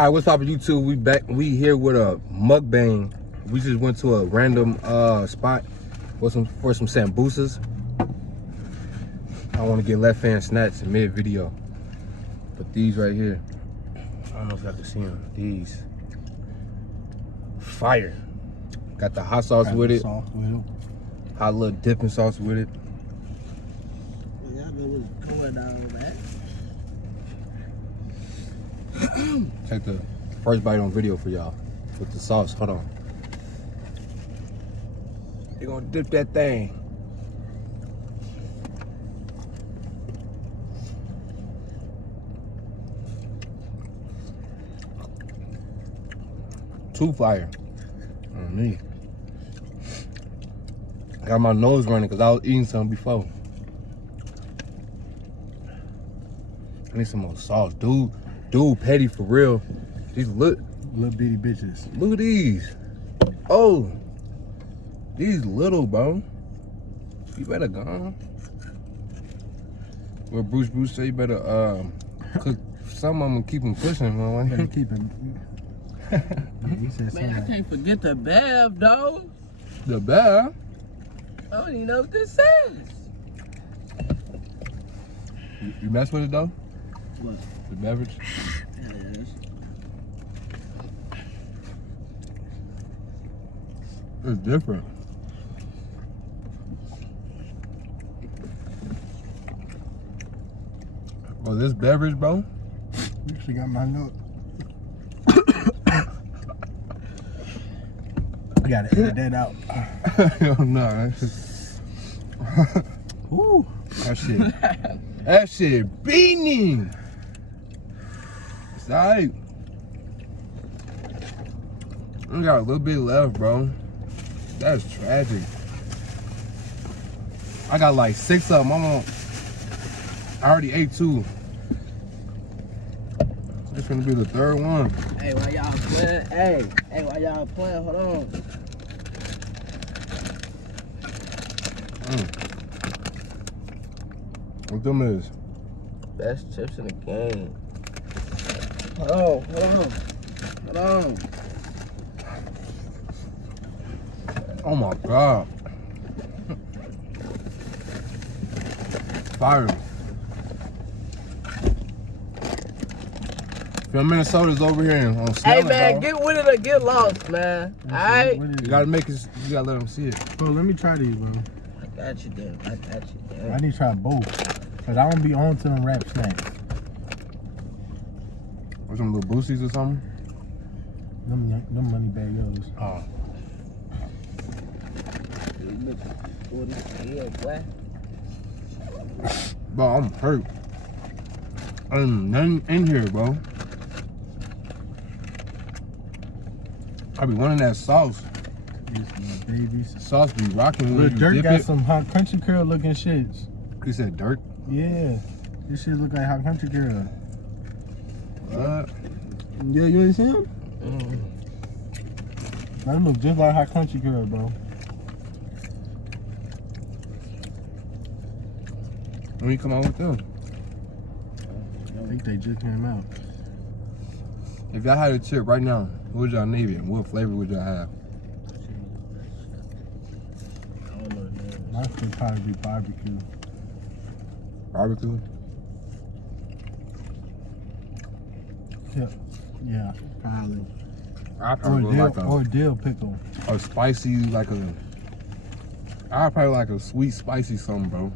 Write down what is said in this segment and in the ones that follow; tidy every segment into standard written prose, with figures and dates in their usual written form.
All right, what's up, YouTube? We back. We here with a mukbang. We just went to a random spot for some sambusas. I want to get left hand snacks in mid video, but these right here, I don't know if y'all can see them. These fire. Got the hot sauce with it. Hot little dipping sauce with it. Y'all know what's going on with that. Take the first bite on video for y'all with the sauce. Hold on. They gonna dip that thing. Too fire on me. I got my nose running because I was eating something before. I need some more sauce, dude. Dude, petty for real. These little bitty bitches. Look at these. Oh, these little, bro. You better go on. Well, Bruce said you better cook some of them and keep them pushing, man. Better keep them. He said Man, I can't forget the Bev, dog. The bear. I don't even know what this says. You mess with it though? What? The beverage? Yes. It's different. Well, this beverage, bro. You actually got my note. I gotta edit that out. No, Ooh, that shit beating. It's alright. We got a little bit left, bro. That's tragic. I got like 6 of them. I already ate 2. This gonna be the 3rd one. Hey, while y'all playing, hey, while y'all playing, hold on. What them is? Best chips in the game. Hold on. Oh my god. Fire. Phil Minnesota's over here on Hey Snelling, man, bro. get with it or get lost, man. Alright? You gotta make it, you gotta let them see it. Bro, let me try these, bro. I got you, then. I need to try both. Cause I don't be on to them rap snacks. Or some little boosties or something? Them money bag yellows. Oh. Bro, I'm hurt. Nothing in here, bro. I be wanting that sauce. Yes, my babies. Sauce be rocking when Look, you Dirt dip got it. some hot country girl looking shits. You said dirt? Yeah. This shit look like hot country girl. What? Yeah, you ain't see him? That look just like hot country girl, bro. When you come out with them? I think they just came out. If y'all had a chip right now, what would y'all name it? What flavor would y'all have? Mine would probably be barbecue. Barbecue? Yeah, probably. I probably go like Or dill pickle. a spicy, like a. I probably like a sweet spicy something, bro.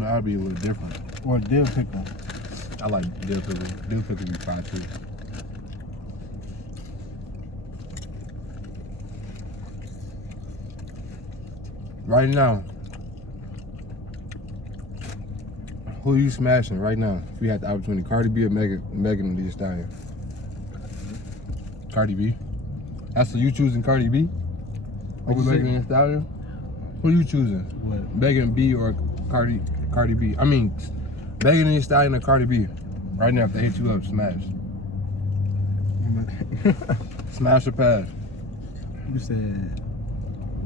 That'd be a little different. Or dill pickle. I like dill pickle. Dill pickle be fine too. Right now, who are you smashing right now? If you had the opportunity, Cardi B or Megan Thee Stallion? Cardi B. That's so you choosing Cardi B over Megan Thee Stallion? Who you choosing? What? Megan B or Cardi B? I mean, Megan Thee Stallion or Cardi B? Right now, if they hit you up, smash. Smash or pass? You said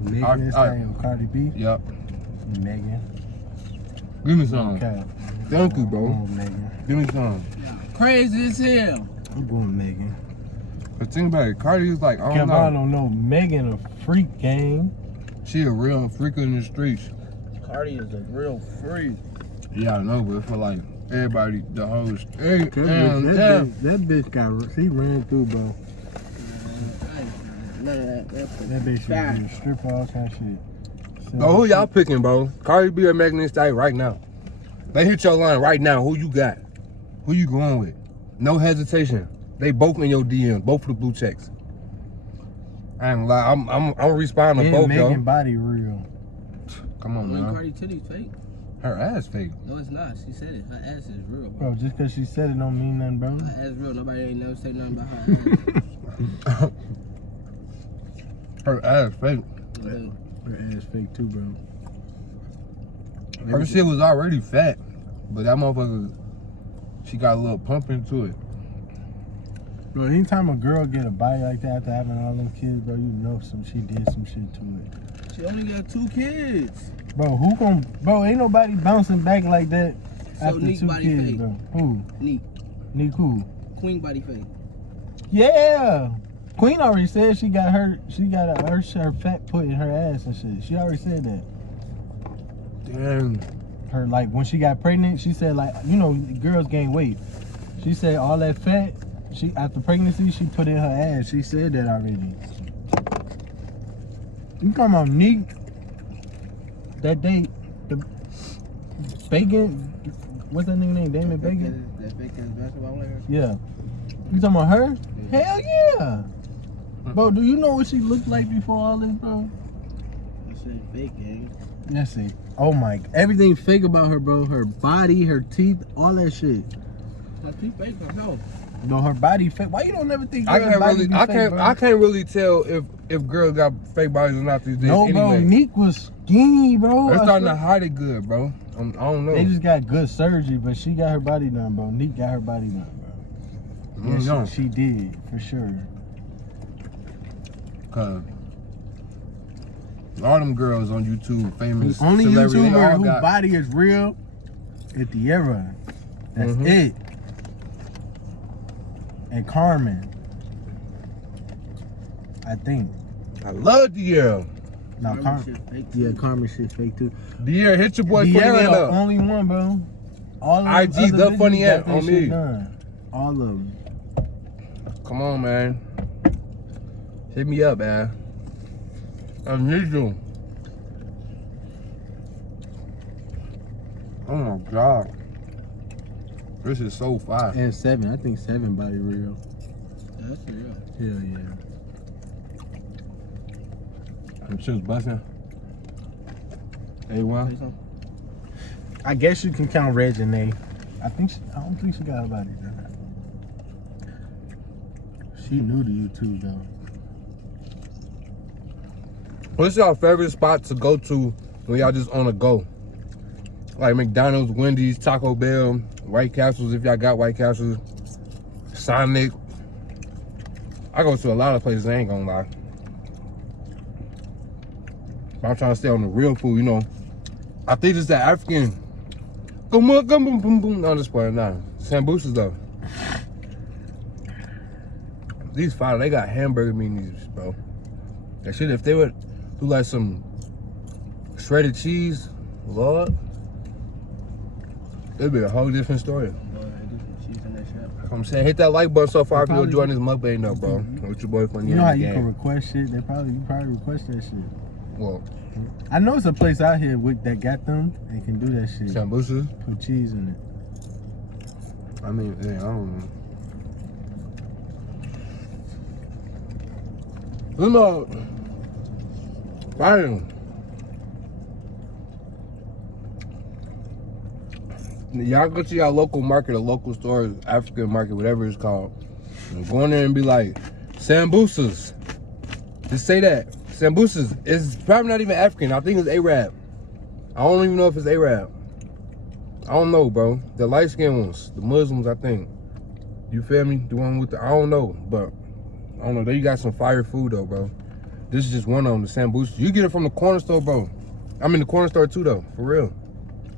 Megan Thee Stallion or Cardi B? Yep. Megan. Give me some. Okay. Thank you, bro. Megan. Give me some. Crazy as hell. I'm going Megan. But think about it, Cardi's like, I don't I know. don't know. Megan a freak gang. She a real freak in the streets. Cardi is a real freak. Yeah, I know, but for like everybody, the hoes. Hey, That bitch got, she ran through, bro. None of that. That bitch was doing strip all kind of shit. So, Bro, who y'all picking, bro? Cardi B or Megan Thee Stallion right now? They hit your line right now. Who you got? Who you going with? No hesitation. They both in your DM, both for the blue checks. I ain't lie. I'm responding to both, Megan though. body real. Come on, man. Cardi titties fake. Her ass fake. No, it's not. She said it. Her ass is real, Bro, just because she said it don't mean nothing, bro. Her ass real. Nobody ain't never say nothing about her ass. Her ass fake. Her ass fake too, bro. Her shit was already fat, but that motherfucker, she got a little pump into it. Bro, anytime a girl get a body like that after having all them kids, bro, you know she did some shit to it. She only got 2 kids. Bro, bro, ain't nobody bouncing back like that So after Neek 2 body kids, fake. bro. Who? Neek. Neek who? Queen body fake. Yeah. Queen already said she got her fat put in her ass and shit. She already said that. Damn. Her, like, when she got pregnant, she said, like, you know, girls gain weight. She said all that fat, after pregnancy, she put in her ass. She said that already. You talking about Neek? That date, the Bacon, what's that nigga name? Damon Bacon? That fake ass basketball player? Yeah. You talking about her? Hell yeah. Bro, do you know what she looked like before all this, bro? That shit fake, gang. That's it. Oh my, everything fake about her, bro. Her body, her teeth, all that shit. That she fake for hell. No, her body fake. Why you don't never think I girls' body be fake, bro? can't really tell if girls got fake bodies or not these days. No, bro. Anyway. Neek was skinny, bro. They're I starting swear. to hide it good, bro. I don't know. They just got good surgery, but she got her body done, bro. Neek got her body done, bro. Yeah, she did, for sure. Cause all them girls on YouTube, famous The only celebrity, they YouTuber all whose got. body is real is Tierra. That's Mhm. it. And Carmen. I think. I love Dier. No, Carmen Carmen. shit fake too. Yeah, Carmen shit fake too. Dier, hit your boy Tierra Funnyant the up. only one, bro. All of them IG, other the bitches Funnyant got their on shit me. done. All of them. Come on, man. Hit me up, man. I need you. Oh my God. This is so fast. And 7. I think 7 body real. Yeah, that's real. Hell yeah. Them shit's busting. A1. Say something. I guess you can count Reg and A. I don't think she got her body done. She new to YouTube though. What's your favorite spot to go to when y'all just on a go? Like McDonald's, Wendy's, Taco Bell, White Castles if y'all got White Castles, Sonic. I go to a lot of places, I ain't gonna lie. But I'm trying to stay on the real food, you know. I think it's that African. Come on, boom, boom, boom. No, I'm just playing now. Sambucas though. These fire, they got hamburger meat in these, bro. That shit, if they would do like some shredded cheese, Lord, it'd be a whole different story. Boy, I do some cheese in that shit. I'm saying, hit that like button so far if They you're probably- joining this mukbang though, bro. With your boy Funnyant. You know how you can request shit? You probably request that shit. Well, I know it's a place out here that got them and can do that shit. sambucas. Put cheese in it. I mean, yeah, I don't know. You know, fire. Y'all go to y'all local market, a local store, African market, whatever it's called. And go in there and be like, Sambusas. Just say that. Sambusas. It's probably not even African. I think it's Arab. I don't even know if it's Arab. I don't know, bro. The light-skinned ones, the Muslims, I think. You feel me? The one with the, I don't know, but I don't know. They got some fire food though, bro. This is just one of them, the Sambusas. You get it from the corner store, bro. I'm in the corner store too, though, for real.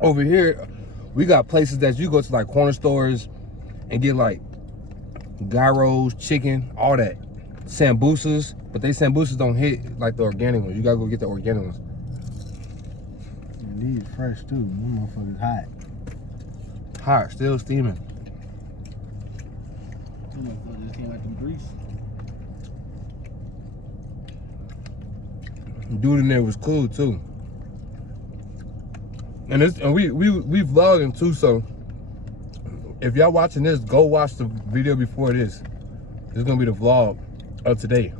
Over here, we got places that you go to, like corner stores, and get like gyros, chicken, all that. Sambusas, but they sambusas don't hit like the organic ones. You gotta go get the organic ones. And these fresh too. Them motherfuckers hot. Hot, still steaming. Them motherfuckers just came out the grease. Dude in there was cool too. And we vlogging too, so if y'all watching this, go watch the video before this. This is gonna be the vlog of today.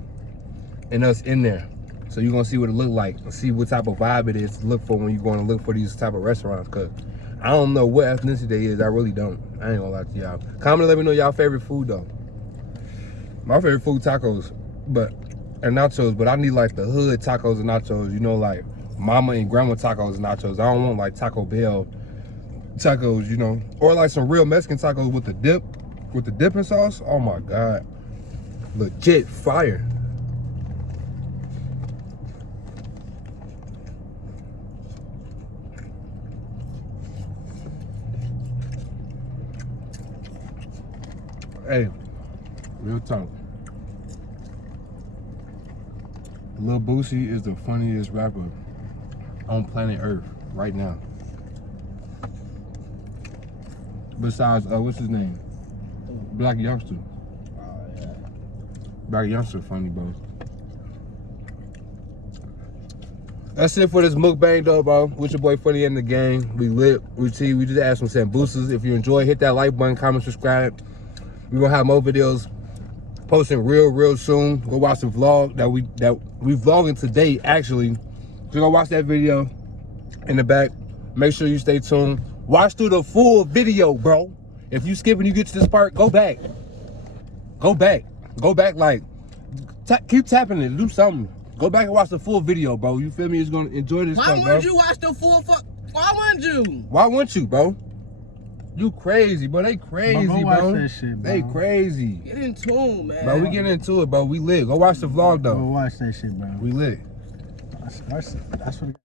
And us in there. So you're gonna see what it look like and see what type of vibe it is to look for when you're going to look for these type of restaurants. Cause I don't know what ethnicity they is. I really don't. I ain't gonna lie to y'all. Comment and let me know y'all favorite food though. My favorite food, tacos, and nachos, but I need like the hood tacos and nachos, you know, like mama and grandma tacos and nachos. I don't want like Taco Bell tacos, you know, or like some real Mexican tacos with the dipping sauce. Oh my God, legit fire. Hey, real talk. Lil Boosie is the funniest rapper on planet Earth right now. Besides, what's his name? Black Youngster. Oh, yeah. Black Youngster funny, bro. That's it for this mukbang though, bro. With your boy Funny in the gang. We lit, we just had some sambusas. If you enjoy, hit that like button, comment, subscribe. We're gonna have more videos posting real soon. Go watch the vlog that we vlogging today actually. So go watch that video in the back. Make sure you stay tuned. Watch through the full video, bro. If you skip and you get to this part, go back. Go back. Go back, like keep tapping it, do something. Go back and watch the full video, bro. You feel me? It's gonna enjoy this stuff, bro. Why wouldn't you watch the full Why wouldn't you? Why wouldn't you, bro? You crazy, bro. They crazy, Go bro. watch that shit, bro. They crazy. Get in tune, man. Bro, we get into it, bro. We lit. Go watch the vlog, though. Go watch that shit, bro. We lit. That's what